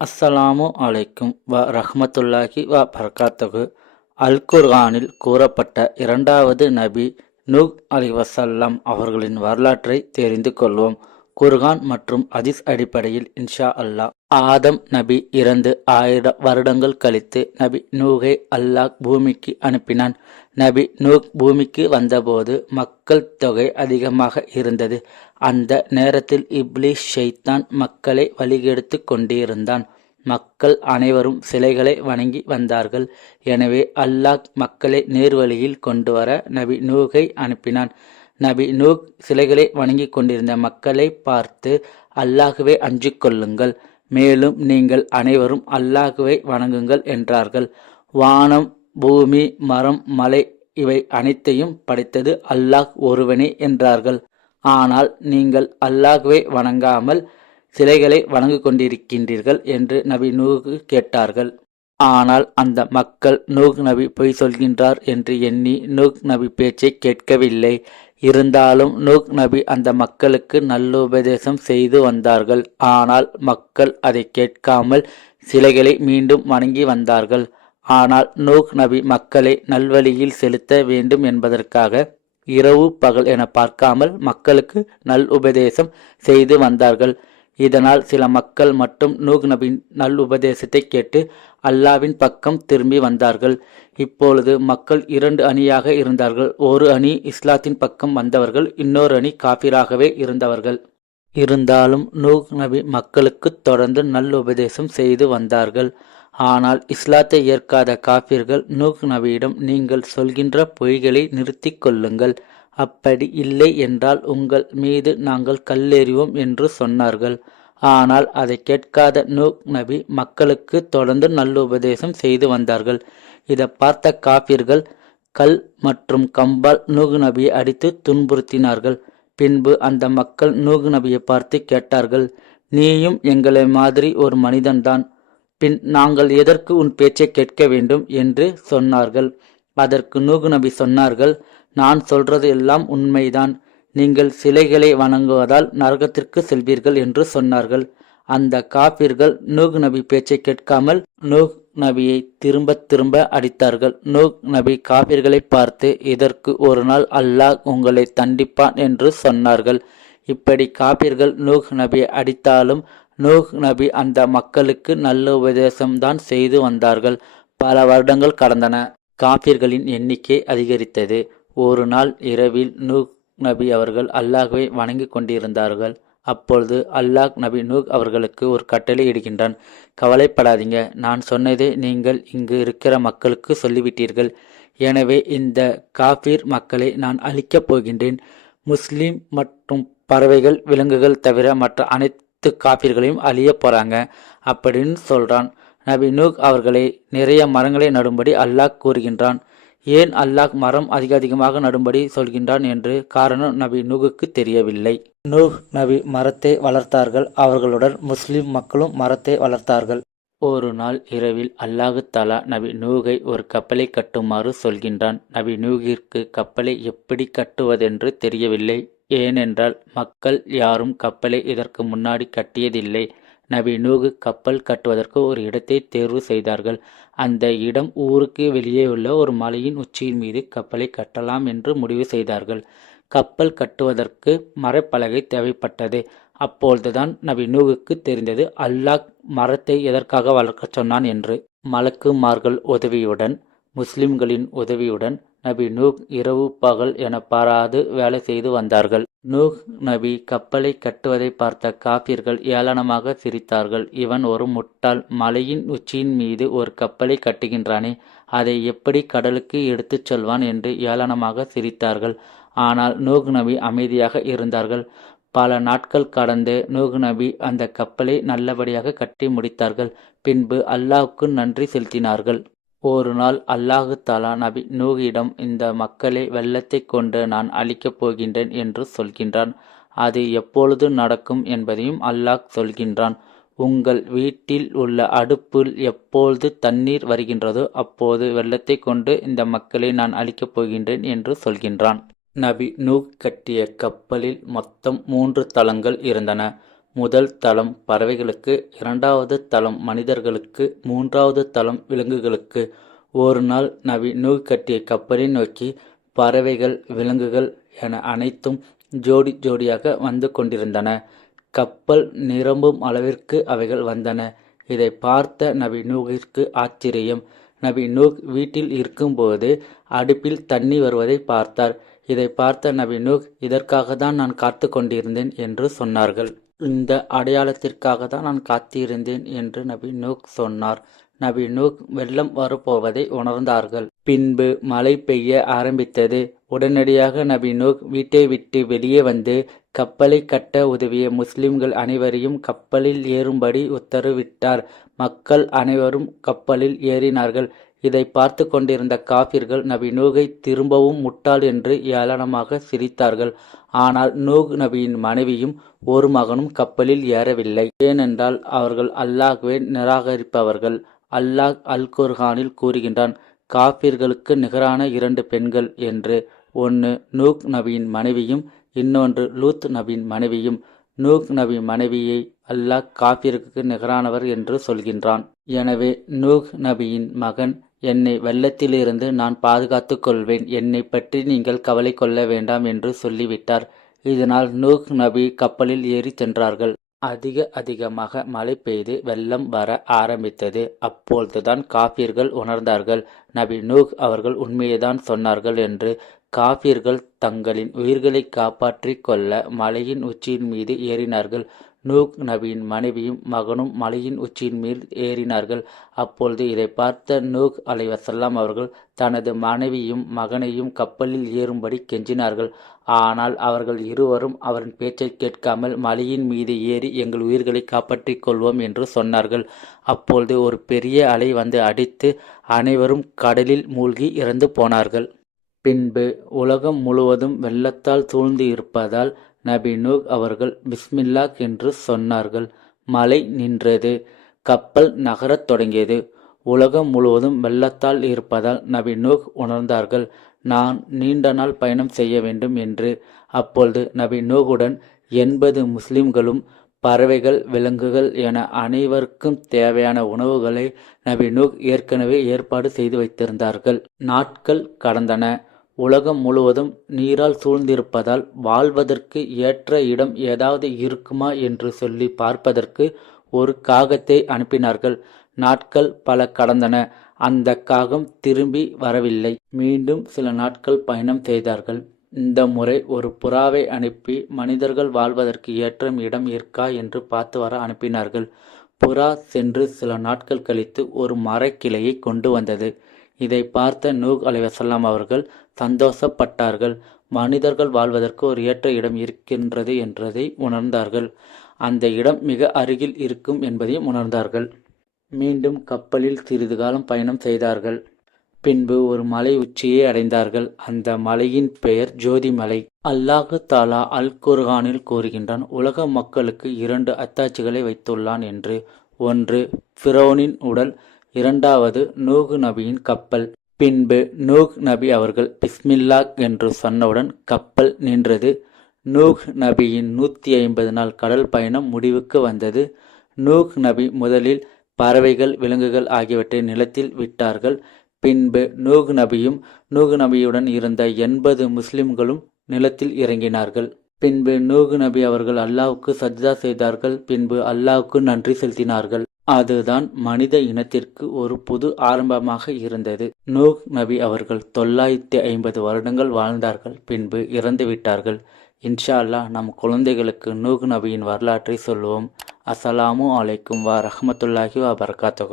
அஸ்ஸலாமு அலைக்கும் ரஹ்மத்துல்லாஹி பரகாத்துஹு. அல் குர்ஆனில் கூறப்பட்ட இரண்டாவது நபி நூஹ் அலைஹிஸ்ஸலாம் அவர்களின் வரலாற்றை தெரிந்து கொள்வோம். குர்ஆன் மற்றும் ஹதீஸ் அடிப்படையில் இன்ஷா அல்லாஹ். ஆதம் நபி இறந்து 1000 வருடங்கள் கழித்து நபி நூகை அல்லாஹ் பூமிக்கு அனுப்பினான். நபி நூக் பூமிக்கு வந்தபோது மக்கள் தொகை அதிகமாக இருந்தது. அந்த நேரத்தில் இப்லீஸ் ஷைத்தான் மக்களை வழிகெடுத்து கொண்டிருந்தான். மக்கள் அனைவரும் சிலைகளை வணங்கி வந்தார்கள். எனவே அல்லாஹ் மக்களை நேர்வழியில் கொண்டுவர நபி நூகை அனுப்பினான். நபி நூக் சிலைகளை வணங்கி கொண்டிருந்த மக்களை பார்த்து, அல்லாஹுவை அஞ்சிக் கொள்ளுங்கள், மேலும் நீங்கள் அனைவரும் அல்லாஹுவை வணங்குங்கள் என்றார்கள். வானம், பூமி, மரம், மலை இவை அனைத்தையும் படைத்தது அல்லாஹ் ஒருவனே என்றார்கள். ஆனால் நீங்கள் அல்லாஹுவை வணங்காமல் சிலைகளை வணங்கிக் கொண்டிருக்கின்றீர்கள் என்று நபி நூஹ் கேட்டார்கள். ஆனால் அந்த மக்கள் நூஹ் நபி பொய் சொல்கின்றார் என்று எண்ணி நூஹ் நபி பேச்சை கேட்கவில்லை. இருந்தாலும் நூஹ் நபி அந்த மக்களுக்கு நல்லுபதேசம் செய்து வந்தார்கள். ஆனால் மக்கள் அதை கேட்காமல் சிலைகளை மீண்டும் வணங்கி வந்தார்கள். ஆனால் நூஹ் நபி மக்களை நல்வழியில் செலுத்த வேண்டும் என்பதற்காக இரவு பகல் என பார்க்காமல் மக்களுக்கு நல் உபதேசம் செய்து வந்தார்கள். இதனால் சில மக்கள் மட்டும் நூஹ் நபியின் நல் உபதேசத்தை கேட்டு அல்லாவின் பக்கம் திரும்பி வந்தார்கள். இப்பொழுது மக்கள் 2 அணியாக இருந்தார்கள். ஒரு அணி இஸ்லாத்தின் பக்கம் வந்தவர்கள், இன்னொரு அணி காபிராகவே இருந்தவர்கள். இருந்தாலும் நூஹ் நபி மக்களுக்கு தொடர்ந்து நல் உபதேசம் செய்து வந்தார்கள். ஆனால் இஸ்லாத்தை ஏற்காத காபிர்கள் நூஹ் நபியிடம், நீங்கள் சொல்கின்ற பொய்களை நிறுத்தி கொள்ளுங்கள், அப்படி இல்லை என்றால் உங்கள் மீது நாங்கள் கல்லெறிவோம் என்று சொன்னார்கள். ஆனால் அதை கேட்காத நூஹ் நபி மக்களுக்கு தொடர்ந்து நல்லுபதேசம் செய்து வந்தார்கள். இதை பார்த்த காபிர்கள் கல் மற்றும் கம்பால் நூஹ் நபியை அடித்து துன்புறுத்தினார்கள். பின்பு அந்த மக்கள் நூஹ் நபியை பார்த்து கேட்டார்கள், நீயும் எங்களை மாதிரி ஒரு மனிதன்தான், பின் நாங்கள் எதற்கு உன் பேச்சை கேட்க வேண்டும் என்று சொன்னார்கள். அதற்கு நூஹ் நபி சொன்னார்கள், நான் சொல்றது எல்லாம் உண்மைதான், நீங்கள் சிலைகளை வணங்குவதால் நரகத்திற்கு செல்வீர்கள் என்று சொன்னார்கள். அந்த காபிர்கள் நூஹ் நபி பேச்சை கேட்காமல் நூஹ் நபியை திரும்ப திரும்ப அடித்தார்கள். நூஹ் நபி காபிர்களை பார்த்து, இதற்கு ஒரு நாள் அல்லாஹ் உங்களை தண்டிப்பான் என்று சொன்னார்கள். இப்படி காபிர்கள் நூஹ் நபியை அடித்தாலும் நூஹ் நபி அந்த மக்களுக்கு நல்ல உபதேசம்தான் செய்து வந்தார்கள். பல வருடங்கள் கடந்தன. காபிர்களின் எண்ணிக்கை அதிகரித்தது. ஒரு நாள் இரவில் நூஹ் நபி அவர்கள் அல்லாஹ்வை வணங்கி கொண்டிருந்தார்கள். அப்பொழுது அல்லாஹ் நபி நூஹ் அவர்களுக்கு ஒரு கட்டளை இடுகின்றான். கவலைப்படாதீங்க, நான் சொன்னதை நீங்கள் இங்கு இருக்கிற மக்களுக்கு சொல்லிவிட்டீர்கள். எனவே இந்த காபீர் மக்களை நான் அழிக்கப் போகின்றேன். முஸ்லிம் மற்றும் பறவைகள், விலங்குகள் தவிர மற்ற அனைத்து காபீர்களையும் அழிய போறாங்க அப்படின்னு சொல்றான். நபி நூஹ் அவர்களை நிறைய மரங்களை நடும்படி அல்லாஹ் கூறுகின்றான். ஏன் அல்லாஹ் மரம் அதிகமாக நடும்படி சொல்கின்றான் என்று காரணம் நபி நூஹுக்கு தெரியவில்லை. நூஹ் நபி மரத்தை வளர்த்தார்கள். அவர்களுடன் முஸ்லிம் மக்களும் மரத்தை வளர்த்தார்கள். ஒரு நாள் இரவில் அல்லாஹு தஆலா நபி நூஹை ஒரு கப்பலை கட்டுமாறு சொல்கின்றான். நபி நூஹிற்கு கப்பலை எப்படி கட்டுவதென்று தெரியவில்லை. ஏனென்றால் மக்கள் யாரும் கப்பலை இதற்கு முன்னாடி கட்டியதில்லை. நபி நூஹ் கப்பல் கட்டுவதற்கு ஒரு இடத்தை தேர்வு செய்தார்கள். அந்த இடம் ஊருக்கு வெளியே உள்ள ஒரு மலையின் உச்சியின் மீது கப்பலை கட்டலாம் என்று முடிவு செய்தார்கள். கப்பல் கட்டுவதற்கு மரப்பலகை தேவைப்பட்டது. அப்பொழுதுதான் நபி நூஹுக்கு தெரிந்தது அல்லாஹ் மரத்தை எதற்காக வளர்க்க சொன்னான் என்று. மலக்குமார்கள் உதவியுடன், முஸ்லிம்களின் உதவியுடன் நபி நூஹ் இரவு பகல் என பாராது வேலை செய்து வந்தார்கள். நூஹ் நபி கப்பலை கட்டுவதை பார்த்த காபிர்கள் ஏளனமாக சிரித்தார்கள். இவன் ஒரு முட்டாள், மலையின் உச்சியின் மீது ஒரு கப்பலை கட்டுகின்றானே, அதை எப்படி கடலுக்கு எடுத்துச் செல்வான் என்று ஏளனமாக சிரித்தார்கள். ஆனால் நூஹ் நபி அமைதியாக இருந்தார்கள். பல நாட்கள் கடந்து நூஹ் நபி அந்த கப்பலை நல்லபடியாக கட்டி முடித்தார்கள். பின்பு அல்லாஹ்வுக்கு நன்றி செலுத்தினார்கள். ஒரு நாள் அல்லாஹு தஆலா நபி நூஹிடம், இந்த மக்களை வெள்ளத்தை கொண்டு நான் அழிக்கப் போகின்றேன் என்று சொல்கின்றான். அது எப்பொழுது நடக்கும் என்பதையும் அல்லாஹ் சொல்கின்றான். உங்கள் வீட்டில் உள்ள அடுப்பில் எப்பொழுது தண்ணீர் வருகின்றதோ அப்போது வெள்ளத்தை கொண்டு இந்த மக்களை நான் அழிக்கப் போகின்றேன் என்று சொல்கின்றான். நபி நூஹ் கட்டிய கப்பலில் மொத்தம் 3 தளங்கள் இருந்தன. முதல் தளம் பறவைகளுக்கு, இரண்டாவது தளம் மனிதர்களுக்கு, மூன்றாவது தளம் விலங்குகளுக்கு. ஒரு நாள் நபி நூஹ் கட்டிய கப்பலை நோக்கி பறவைகள், விலங்குகள் என அனைத்தும் ஜோடி ஜோடியாக வந்து கொண்டிருந்தன. கப்பல் நிரம்பும் அளவிற்கு அவைகள் வந்தன. இதை பார்த்த நபி நூகிற்கு ஆச்சரியம். நபி நூஹ் வீட்டில் இருக்கும்போது அடுப்பில் தண்ணி வருவதை பார்த்தார். இதை பார்த்த நபி நூஹ், இதற்காகத்தான் நான் காத்து கொண்டிருந்தேன் என்று சொன்னார்கள். இந்த அடையாளத்திற்காக தான் நான் காத்திருந்தேன் என்று நபி நூஹ் சொன்னார். நபி நூஹ் வெள்ளம் வரப்போவதை உணர்ந்தார்கள். பின்பு மழை பெய்ய ஆரம்பித்தது. உடனடியாக நபி நூஹ் வீட்டை விட்டு வெளியே வந்து கப்பலை கட்ட உதவிய முஸ்லிம்கள் அனைவரையும் கப்பலில் ஏறும்படி உத்தரவிட்டார். மக்கள் அனைவரும் கப்பலில் ஏறினார்கள். இதை பார்த்து கொண்டிருந்த காபிர்கள் நபி நூகை திரும்பவும் முட்டாள் என்று ஏளனமாக சிரித்தார்கள். ஆனால் நூஹ் நபியின் மனைவியும் ஒரு மகனும் கப்பலில் ஏறவில்லை. ஏனென்றால் அவர்கள் அல்லாஹ்வை நிராகரிப்பவர்கள். அல்லாஹ் அல் குர்ஆனில் கூறுகின்றான், காபிர்களுக்கு நிகரான 2 பெண்கள் என்று. ஒன்று நூஹ் நபியின் மனைவியும் இன்னொன்று லூத் நபியின் மனைவியும். நூஹ் நபி மனைவியை அல்லாஹ் காபிருக்கு நிகரானவர் என்று சொல்கின்றான். எனவே நூஹ் நபியின் மகன், என்னை வெள்ளத்திலிருந்து நான் பாதுகாத்துக் கொள்வேன், என்னை பற்றி நீங்கள் கவலை கொள்ள வேண்டாம் என்று சொல்லிவிட்டார். இதனால் நூஹ் நபி கப்பலில் ஏறி சென்றார்கள். அதிகமாக மழை பெய்து வெள்ளம் வர ஆரம்பித்தது. அப்பொழுதுதான் காபிர்கள் உணர்ந்தார்கள், நபி நூஹ் அவர்கள் உண்மையைதான் சொன்னார்கள் என்று. காபிர்கள் தங்களின் உயிர்களை காப்பாற்றிக் கொள்ள மலையின் உச்சியின் மீது ஏறினார்கள். நூஹ் நபியின் மனைவியும் மகனும் மலையின் உச்சியின் மீது ஏறினார்கள். அப்பொழுது இதை பார்த்த நூஹ் அலைஹிஸ்ஸலாம் அவர்கள் தனது மனைவியும் மகனையும் கப்பலில் ஏறும்படி கெஞ்சினார்கள். ஆனால் அவர்கள் இருவரும் அவரின் பேச்சை கேட்காமல் மலையின் மீது ஏறி எங்கள் உயிர்களை காப்பாற்றிக் கொள்வோம் என்று சொன்னார்கள். அப்பொழுது ஒரு பெரிய அலை வந்து அடித்து அனைவரும் கடலில் மூழ்கி இறந்து போனார்கள். பின்பு உலகம் முழுவதும் வெள்ளத்தால் சூழ்ந்து இருப்பதால் நபி நூஹ் அவர்கள் பிஸ்மில்லாஹ் என்று சொன்னார்கள். மழை நின்றது. கப்பல் நகரத் தொடங்கியது. உலகம் முழுவதும் வெள்ளத்தால் இருப்பதால் நபி நூஹ் உணர்ந்தார்கள், நான் நீண்ட நாள் பயணம் செய்ய வேண்டும் என்று. அப்பொழுது நபி நூஹுடன் 80 முஸ்லிம்களும் பறவைகள், விலங்குகள் என அனைவருக்கும் தேவையான உணவுகளை நபி நூஹ் ஏற்கனவே ஏற்பாடு செய்து வைத்திருந்தார்கள். நாட்கள் கடந்தன. உலகம் முழுவதும் நீரால் சூழ்ந்திருப்பதால் வாழ்வதற்கு ஏற்ற இடம் ஏதாவது இருக்குமா என்று சொல்லி பார்ப்பதற்கு ஒரு காகத்தை அனுப்பினார்கள். நாட்கள் பல கடந்தன. அந்த காகம் திரும்பி வரவில்லை. மீண்டும் சில நாட்கள் பயணம் செய்தார்கள். இந்த முறை ஒரு புறாவை அனுப்பி மனிதர்கள் வாழ்வதற்கு ஏற்ற இடம் இருக்கா என்று பார்த்து வர அனுப்பினார்கள். புறா சென்று சில நாட்கள் கழித்து ஒரு மரக்கிளையை கொண்டு வந்தது. இதை பார்த்த நூஹ் அலைஹிஸ்ஸலாம் அவர்கள் சந்தோஷப்பட்டார்கள். மனிதர்கள் வாழ்வதற்கு ஒரு ஏற்ற இடம் இருக்கின்றது என்றதை உணர்ந்தார்கள். அந்த இடம் மிக அருகில் இருக்கும் என்பதையும் உணர்ந்தார்கள். மீண்டும் கப்பலில் சிறிது காலம் பயணம் செய்தார்கள். பின்பு ஒரு மலை உச்சியை அடைந்தார்கள். அந்த மலையின் பெயர் ஜோதி மலை. அல்லாஹு தாலா அல் குர்ஆனில் கூறுகின்றான், உலக மக்களுக்கு 2 அத்தாட்சிகளை வைத்துள்ளான் என்று. ஒன்று ஃபிரௌனின் உடல், இரண்டாவது நூஹ் நபியின் கப்பல். பின்பு நூஹ் நபி அவர்கள் பிஸ்மில்லாஹ் என்று சொன்னவுடன் கப்பல் நின்றது. நூஹ் நபியின் 150 நாள் கடல் பயணம் முடிவுக்கு வந்தது. நூஹ் நபி முதலில் பறவைகள், விலங்குகள் ஆகியவற்றை நிலத்தில் விட்டார்கள். பின்பு நூஹ் நபியும் நூஹ் நபியுடன் இருந்த 80 முஸ்லிம்களும் நிலத்தில் இறங்கினார்கள். பின்பு நூஹ் நபி அவர்கள் அல்லாஹ்வுக்கு சஜ்தா செய்தார்கள். பின்பு அல்லாஹ்வுக்கு நன்றி செலுத்தினார்கள். அதுதான் மனித இனத்திற்கு ஒரு புது ஆரம்பமாக இருந்தது. நூஹ் நபி அவர்கள் 950 வருடங்கள் வாழ்ந்தார்கள். பின்பு இறந்து விட்டார்கள். இன்ஷா அல்லாஹ் நம் குழந்தைகளுக்கு நூஹ் நபியின் வரலாற்றை சொல்லுவோம். அஸ்ஸலாமு அலைக்கும் வ ரஹ்மத்துல்லாஹி வ பரகாத்துஹு.